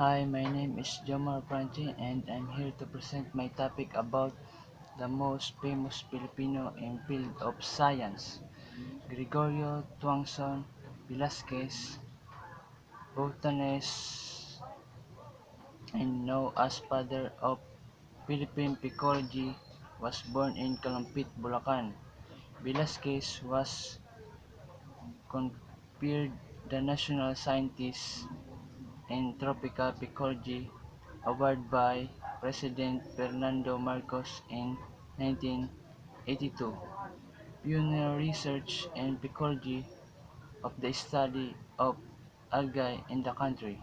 Hi, my name is Jomar Franchi and I'm here to present my topic about the most famous Filipino in field of science, Gregorio Tuangson Velasquez, botanist and known as father of Philippine ecology, was born in Calumpit, Bulacan. Velasquez was conferred the National Scientist in Tropical Ecology Award by President Fernando Marcos in 1982. Pioneer research in ecology of the study of algae in the country.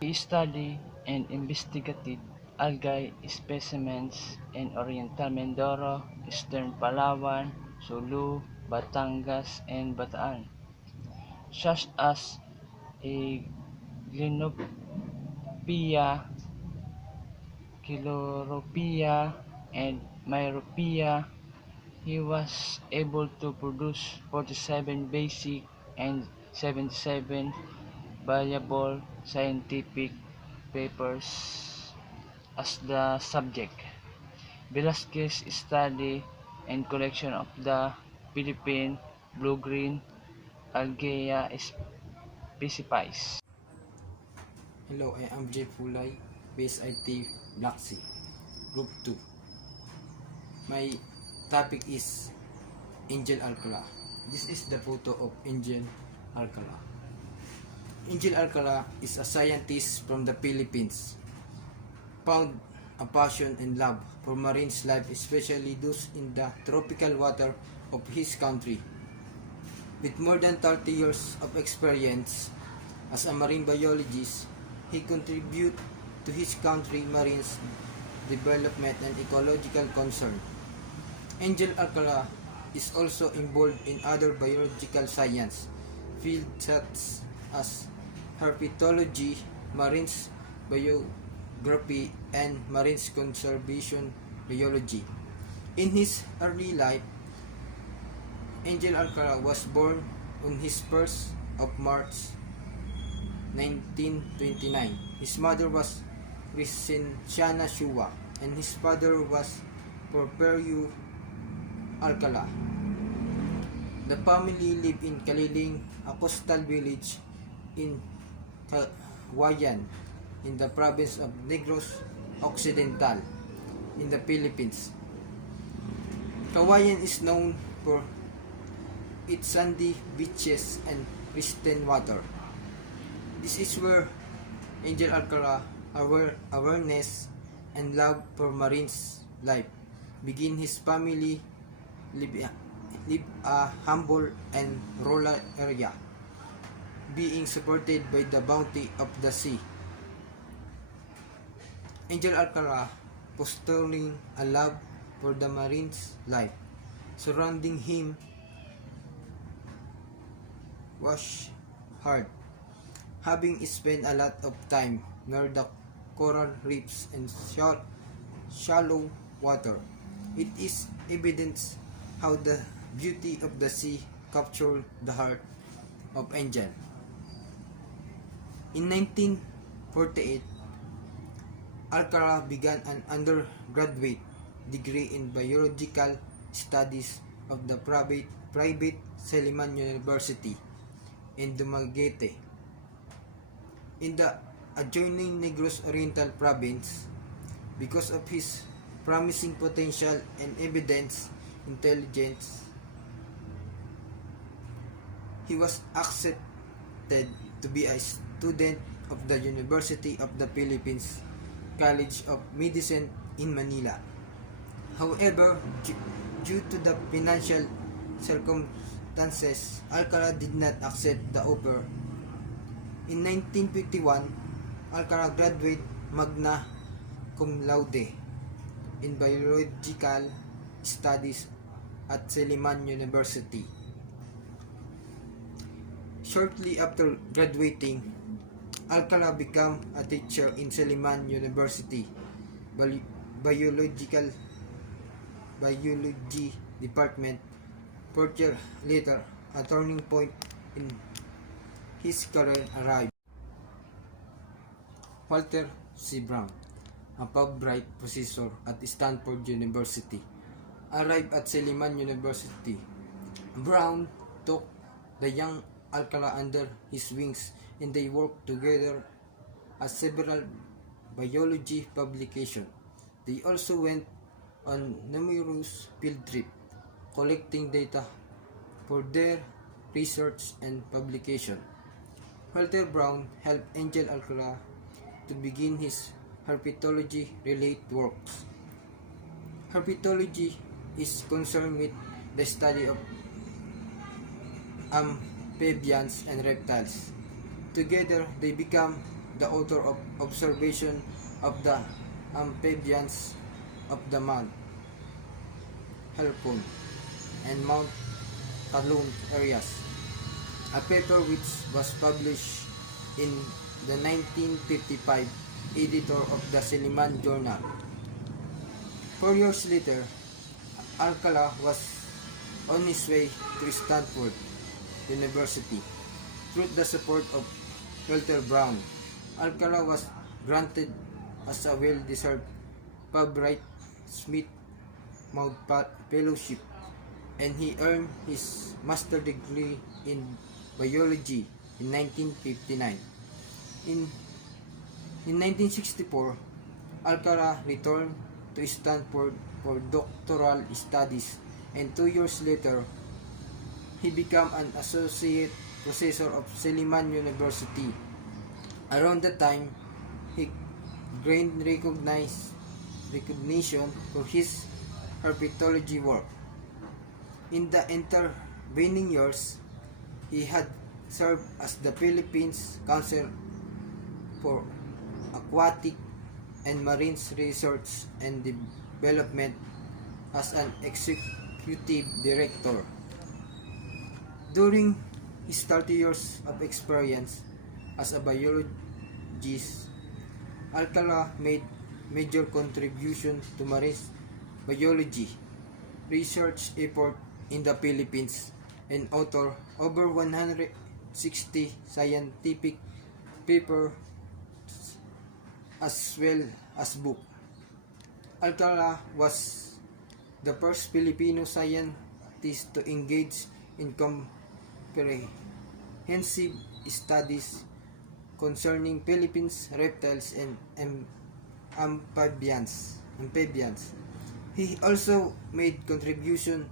He studied and investigated algae specimens in Oriental Mindoro, Eastern Palawan, Sulu, Batangas, and Bataan, such as a Glenopia, Kiloropia, and Myropia. He was able to produce 47 basic and 77 valuable scientific papers as the subject. Velasquez study and collection of the Philippine blue-green Algaea species. Hello, I am Jay Fulay, Base IT Black Sea, Group 2. My topic is Angel Alcala. This is the photo of Angel Alcala. Angel Alcala is a scientist from the Philippines. Found a passion and love for marine life, especially those in the tropical water of his country. With more than 30 years of experience as a marine biologist, he contributed to his country marine's development and ecological concern. Angel Alcala is also involved in other biological science fields such as herpetology, marine biography, and marine conservation biology. In his early life, Angel Alcala was born on his 1st of March 1929. His mother was Crescenciana Shua and his father was Porfirio Alcala. The family lived in Kaliling, a coastal village in Cagayan, in the province of Negros Occidental, in the Philippines. Cagayan is known for its sandy beaches and pristine water. This is where Angel Alcala awareness and love for marine life begin. His family live a humble and rural area, being supported by the bounty of the sea. Angel Alcala fostering a love for the marine life surrounding him was hard, having spent a lot of time near the coral reefs and shallow water. It is evidence how the beauty of the sea captured the heart of Angel. In 1948, Alcala began an undergraduate degree in biological studies of the private Seliman University in Dumaguete, in the adjoining Negros Oriental province. Because of his promising potential and evidence intelligence, he was accepted to be a student of the University of the Philippines College of Medicine in Manila. However, due to the financial circumstances, Alcala did not accept the offer. In 1951, Alcala graduated magna cum laude in biological studies at Seliman University. Shortly after graduating, Alcala became a teacher in Seliman University biology department. 4 years later, a turning point in his career arrived. Walter C. Brown, a Fulbright professor at Stanford University, arrived at Silliman University. Brown took the young Alcala under his wings and they worked together as several biology publications. They also went on numerous field trips, collecting data for their research and publication. Walter Brown helped Angel Alcala to begin his herpetology-related works. Herpetology is concerned with the study of amphibians and reptiles. Together, they become the author of observation of the amphibians of the Mount Halcyon and Mount Talon areas, a paper which was published in the 1955 editor of the Silliman Journal. 4 years later, Alcala was on his way to Stanford University. Through the support of Walter Brown, Alcala was granted as a well-deserved Fulbright Smith Fellowship, and he earned his master's degree in biology in 1959. In 1964, Alcala returned to Stanford for doctoral studies, and 2 years later, he became an associate professor of Silliman University. Around that time, he gained recognition for his herpetology work. In the intervening years, he had served as the Philippines Council for Aquatic and Marine Research and Development as an executive director. During his 30 years of experience as a biologist, Alcala made major contribution to marine biology research effort in the Philippines and authored over 160 scientific papers as well as books. Alcala was the first Filipino scientist to engage in comprehensive studies concerning Philippines reptiles and amphibians. He also made contribution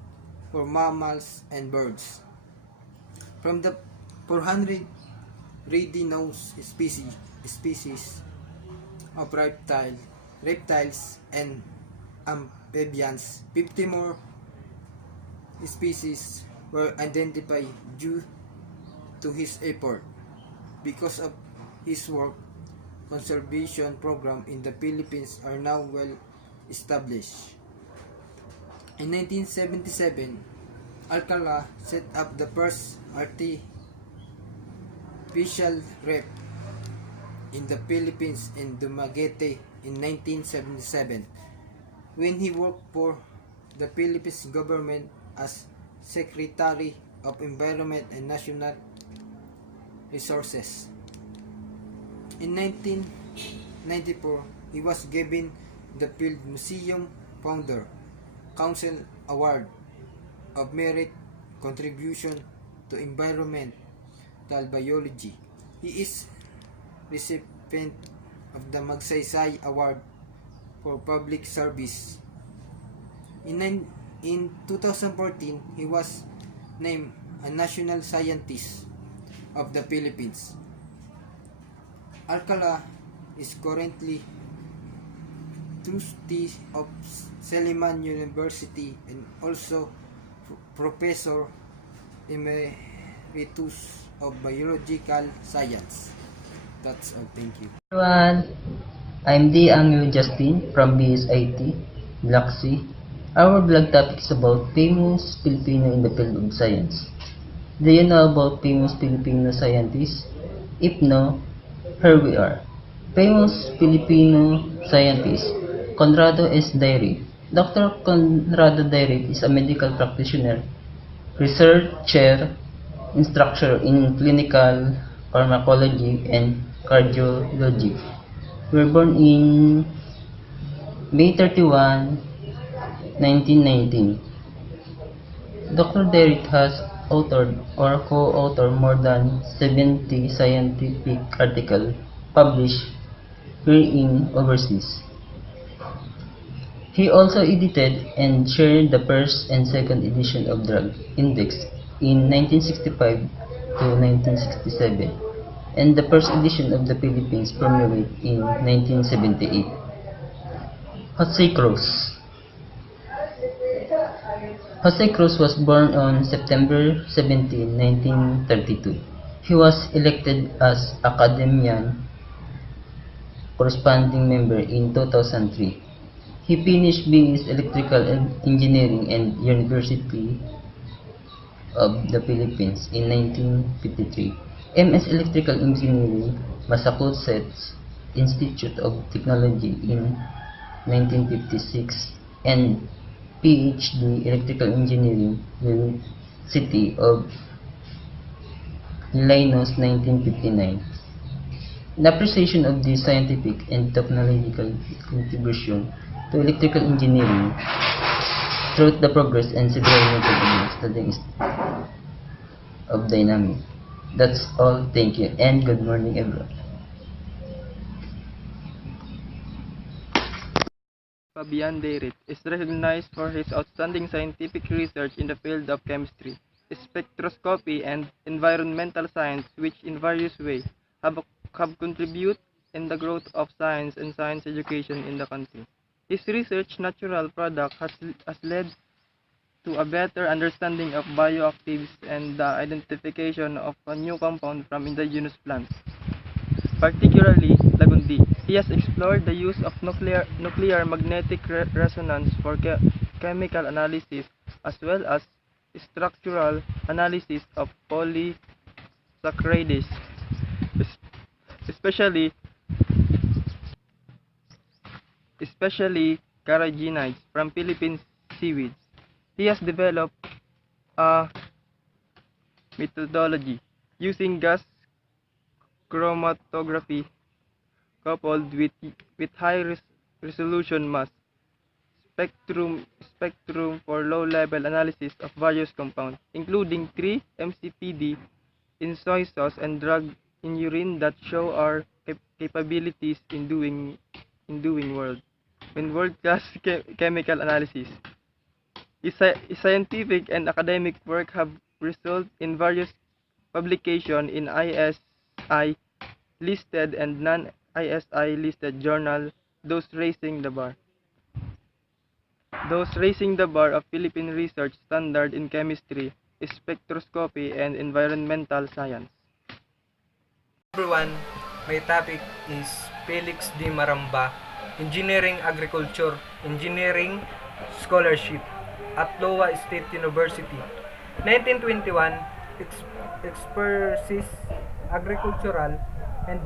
for mammals and birds. From the 400 readily known species of reptiles and amphibians, 50 more species were identified due to his effort. Because of his work, conservation programs in the Philippines are now well established. In 1977, Alcala set up the first artificial reef in the Philippines in Dumaguete in 1977, when he worked for the Philippines government as Secretary of Environment and National Resources. In 1994, he was given the Field Museum Founder Council Award of Merit Contribution to Environmental Biology. He is recipient of the Magsaysay Award for Public Service. In 2014, he was named a National Scientist of the Philippines. Alcala is currently trustee of Silliman University and also Professor Emeritus of Biological Science. That's all. Thank you. Everyone, I'm D. Angelo Justin from BSIT, Block C. Our vlog topic is about famous Filipino in the field of science. Do you know about famous Filipino scientists? If no, here we are. Famous Filipino scientist, Conrado S. Dairy. Dr. Conrado Dairy is a medical practitioner, researcher, instructor in clinical pharmacology and cardiology. were born in May 31, 1919. Dr. Derrick has authored or co-authored more than 70 scientific articles published here in overseas. He also edited and chaired the first and second edition of Drug Index in 1965 to 1967 and the first edition of the Philippines Formulate in 1978. Jose Cruz. Jose Cruz was born on September 17, 1932. He was elected as Academian corresponding member in 2003. He finished BS Electrical Engineering and University of the Philippines in 1953. MS Electrical Engineering, Massachusetts Institute of Technology in 1956 and PhD Electrical Engineering, University of Illinois 1959. In appreciation of the scientific and technological contribution to electrical engineering throughout the progress and several methods of studying of dynamic. That's all. Thank you and good morning, everyone. Fabian Deirit is recognized for his outstanding scientific research in the field of chemistry, spectroscopy, and environmental science, which in various ways have contributed in the growth of science and science education in the country. His research natural product has led to a better understanding of bioactives and the identification of a new compound from indigenous plants, particularly lagundi. He has explored the use of nuclear magnetic resonance for chemical analysis as well as structural analysis of polysaccharides, especially carrageenans from Philippine seaweeds. He has developed a methodology using gas chromatography coupled with high resolution mass spectrum for low-level analysis of various compounds, including 3-MCPD in soy sauce and drug in urine that show our capabilities in doing world-class chemical analysis. His scientific and academic work have resulted in various publications in ISI listed and non-ISI listed journals, those raising the bar of Philippine research standard in chemistry, spectroscopy, and environmental science. Everyone, my topic is Felix D. Maramba, Engineering Agriculture, Engineering Scholarship at Iowa State University. 1921, expertise agricultural and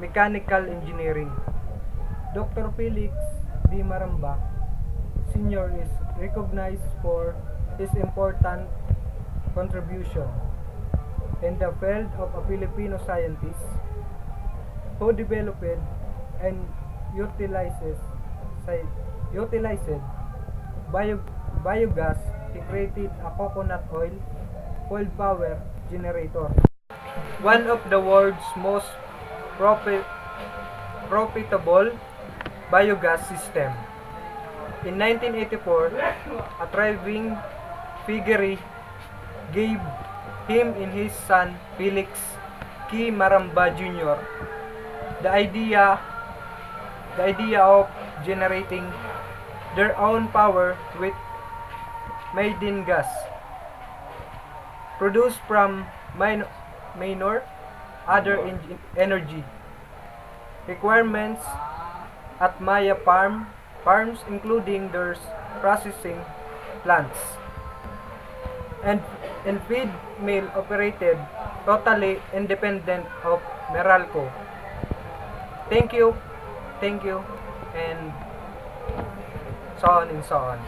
mechanical engineering. Dr. Felix D. Maramba, Sr. is recognized for his important contribution in the field of a Filipino scientist who developed and utilized biogas. He created a coconut oil power generator, one of the world's most profitable biogas system. In 1984, a thriving figure gave him and his son Felix K. Maramba Jr. the idea of generating their own power with methane gas produced from minor other energy requirements at Maya farms, including their processing plants and feed mill operated totally independent of Meralco. Thank you, and so on and so on.